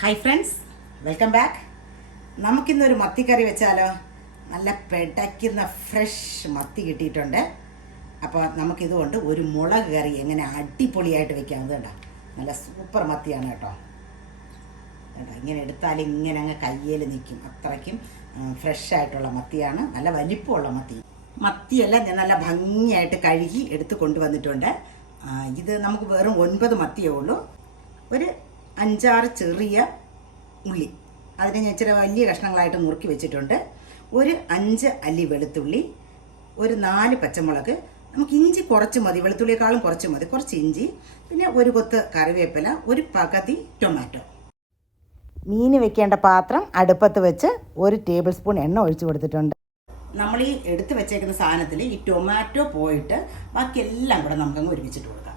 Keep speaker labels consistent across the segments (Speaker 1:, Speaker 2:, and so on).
Speaker 1: Hi friends welcome back നമുക്കിന്നൊരു മത്തിക്കറി വെച്ചാലോ? നല്ല പെടയ്ക്കുന്ന ഫ്രഷ് മത്തി കിട്ടിയിട്ടുണ്ട്. അപ്പോൾ നമുക്കിതുകൊണ്ട് ഒരു മുളക് കറി എങ്ങനെ അടിപൊളിയായിട്ട് വെക്കാവുന്നത് കേട്ടോ നല്ല സൂപ്പർ മത്തിയാണ് കേട്ടോ. കേട്ടോ ഇങ്ങനെ എടുത്താൽ ഇങ്ങനെ അങ്ങ് കയ്യിൽ നിൽക്കും. അത്രയ്ക്കും ഫ്രഷ് ആയിട്ടുള്ള മത്തിയാണ്. നല്ല വലിപ്പമുള്ള മത്തി. മത്തിയെല്ലാം ഞാൻ നല്ല ഭംഗിയായിട്ട് കഴുകി എടുത്ത് കൊണ്ടുവന്നിട്ടുണ്ട്. ഇത് നമുക്ക് വെറും ഒൻപത് മത്തിയേ ഉള്ളൂ. ഒരു അഞ്ചാറ് ചെറിയ ഉള്ളി. അതിനെ ഞാൻ ഇച്ചിരി വലിയ കഷ്ണങ്ങളായിട്ട് നുറുക്കി വെച്ചിട്ടുണ്ട്. ഒരു അഞ്ച് അല്ലി വെളുത്തുള്ളി ഒരു നാല് പച്ചമുളക് നമുക്ക് ഇഞ്ചി കുറച്ച് മതി വെളുത്തുള്ളിയേക്കാളും കുറച്ച് മതി കുറച്ച് ഇഞ്ചി പിന്നെ ഒരു കൊത്ത് കറിവേപ്പില ഒരു പകുതി ടൊമാറ്റോ. മീൻ വെക്കേണ്ട പാത്രം അടുപ്പത്ത് വെച്ച് ഒരു ടേബിൾ സ്പൂൺ എണ്ണ ഒഴിച്ചു കൊടുത്തിട്ടുണ്ട്. നമ്മൾ ഈ എടുത്ത് വെച്ചേക്കുന്ന സാധനത്തിൽ ഈ ടൊമാറ്റോ പോയിട്ട് ബാക്കി എല്ലാം കൂടെ നമുക്കങ്ങ് ഒരുമിച്ചിട്ട് കൊടുക്കാം.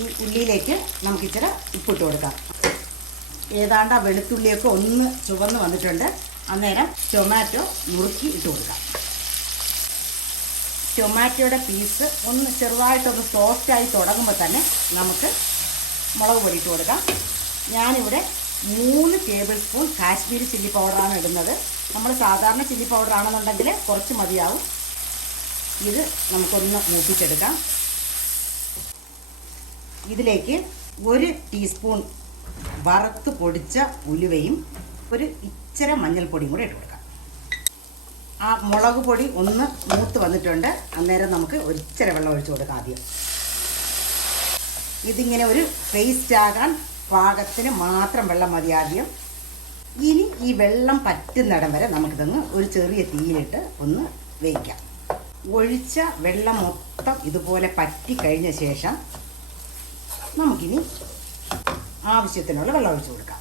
Speaker 1: ഈ ഉള്ളിയിലേക്ക് നമുക്കിച്ചിരി ഉപ്പിട്ട് കൊടുക്കാം. ഏതാണ്ട് ആ വെളുത്തുള്ളിയൊക്കെ ഒന്ന് ചുവന്ന് വന്നിട്ടുണ്ട്. അന്നേരം ടൊമാറ്റോ നുറുക്കി ഇട്ട് കൊടുക്കാം. ടൊമാറ്റോയുടെ പീസ് ഒന്ന് ചെറുതായിട്ടൊന്ന് സോഫ്റ്റായി തുടങ്ങുമ്പോൾ തന്നെ നമുക്ക് മുളക് പൊടി ഇട്ട് കൊടുക്കാം. ഞാനിവിടെ മൂന്ന് ടേബിൾ സ്പൂൺ കാശ്മീരി ചില്ലി പൗഡറാണ് ഇടുന്നത്. നമ്മൾ സാധാരണ ചില്ലി പൗഡർ ആണെന്നുണ്ടെങ്കിൽ കുറച്ച് മതിയാവും. ഇത് നമുക്കൊന്ന് മൂപ്പിച്ചെടുക്കാം. ഇതിലേക്ക് ഒരു ടീസ്പൂൺ വറുത്ത് പൊടിച്ച ഉലുവയും ഒരു ഇച്ചിര മഞ്ഞൾപ്പൊടിയും കൂടെ ഇട്ട് കൊടുക്കാം. ആ മുളക് പൊടി ഒന്ന് മൂത്ത് വന്നിട്ടുണ്ട്. അന്നേരം നമുക്ക് ഒരു ഇച്ചിര വെള്ളം ഒഴിച്ചു കൊടുക്കാം ആദ്യം. ഇതിങ്ങനെ ഒരു പേസ്റ്റ് ആകാൻ പാകത്തിന് മാത്രം വെള്ളം മതി ആദ്യം. ഇനി ഈ വെള്ളം പറ്റുന്നിടം വരെ നമുക്കിതൊന്ന് ഒരു ചെറിയ തീയിലിട്ട് ഒന്ന് വേവിക്കാം. ഒഴിച്ച വെള്ളം മൊത്തം ഇതുപോലെ പറ്റി കഴിഞ്ഞ ശേഷം നമുക്കിനി ആവശ്യത്തിനുള്ള വെള്ളം ഒഴിച്ചു കൊടുക്കാം.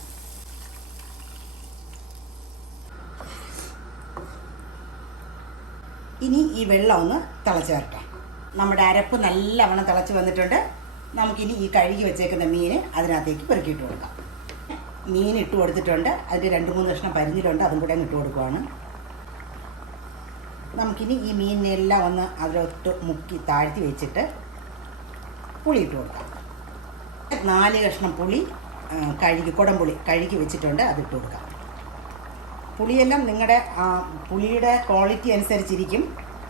Speaker 1: ഇനി ഈ വെള്ളം ഒന്ന് തിളച്ച് വരട്ടെ. നമ്മുടെ അരപ്പ് നല്ലവണ്ണം തിളച്ച് വന്നിട്ടുണ്ട്. നമുക്കിനി ഈ കഴുകി വെച്ചേക്കുന്ന മീൻ അതിനകത്തേക്ക് പെറുക്കിയിട്ട് കൊടുക്കാം. മീൻ ഇട്ട് കൊടുത്തിട്ടുണ്ട്. അതിൽ രണ്ട് മൂന്ന് കഷ്ണം പരിഞ്ഞിട്ടുണ്ട്. അതും കൂടെ ഇട്ട് കൊടുക്കുവാണ്. നമുക്കിനി ഈ മീനിനെല്ലാം ഒന്ന് അതിലൊട്ട് മുക്കി താഴ്ത്തി വെച്ചിട്ട് പുളി ഇട്ട് കൊടുക്കാം. നാല് കഷ്ണം പുളി കഴുകി കുടംപുളി കഴുകി വെച്ചിട്ടുണ്ട് അതിട്ട് കൊടുക്കാം. പുളിയെല്ലാം നിങ്ങളുടെ പുളിയുടെ ക്വാളിറ്റി അനുസരിച്ചിരിക്കും.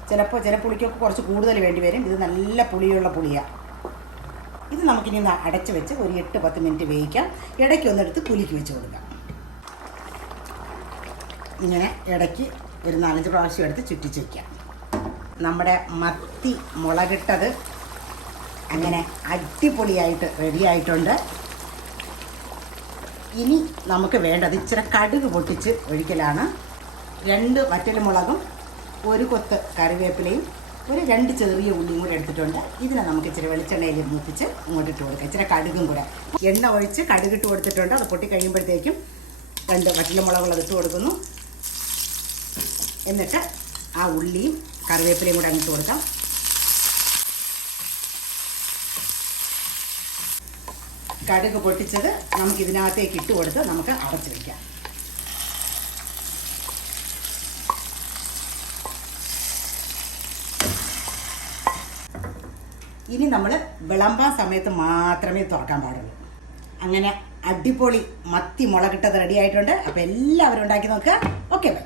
Speaker 1: ചിലപ്പോൾ ചില പുളിക്കൊക്കെ കുറച്ച് കൂടുതൽ വേണ്ടി വരും. ഇത് നല്ല പുളിയുള്ള പുളിയാണ് ഇത് നമുക്കിനി അടച്ച് വെച്ച് ഒരു എട്ട് പത്ത് മിനിറ്റ് വേവിക്കാം. ഇടയ്ക്ക് ഒന്നെടുത്ത് പുലിക്ക് വെച്ച് കൊടുക്കാം. ഇങ്ങനെ ഇടയ്ക്ക് ഒരു നാലഞ്ച് പ്രാവശ്യം എടുത്ത് ചുറ്റിച്ച് വയ്ക്കാം നമ്മുടെ മത്തി മുളകിട്ടത് അങ്ങനെ അടിപൊളിയായിട്ട് റെഡിയായിട്ടുണ്ട് ഇനി നമുക്ക് വേണ്ടത് ഇച്ചിരി കടുക് പൊട്ടിച്ച് ഒഴിക്കലാണ്. രണ്ട് വറ്റൽമുളകും ഒരു കൊത്ത് കറിവേപ്പിലയും ഒരു രണ്ട് ചെറിയ ഉള്ളിയും കൂടെ എടുത്തിട്ടുണ്ട്. ഇതിനെ നമുക്ക് ഇച്ചിരി വെളിച്ചെണ്ണയിൽ മൂപ്പിച്ച് ഇങ്ങോട്ട് ഇട്ട് കൊടുക്കാം. ഇച്ചിരി കടുകും കൂടെ. എണ്ണ ഒഴിച്ച് കടുക് ഇട്ട് കൊടുത്തിട്ടുണ്ട്. അത് പൊട്ടി കഴിയുമ്പോഴത്തേക്കും രണ്ട് വറ്റൽമുളകുകൾ ഇട്ട് കൊടുക്കുന്നു. എന്നിട്ട് ആ ഉള്ളിയും കറിവേപ്പിലയും കൂടെ അങ്ങോട്ട് കൊടുക്കാം. കടുക് പൊട്ടിച്ചത് നമുക്ക് ഇതിനകത്തേക്ക് ഇട്ട് കൊടുത്ത് നമുക്ക് അടച്ചു വയ്ക്കാം ഇനി നമ്മൾ വിളമ്പാൻ സമയത്ത് മാത്രമേ തുറക്കാൻ പാടുള്ളൂ. അങ്ങനെ അടിപൊളി മത്തി മുളകിട്ടത് റെഡി ആയിട്ടുണ്ട്. അപ്പോൾ എല്ലാവരും ഉണ്ടാക്കി നോക്കുക. Okay bye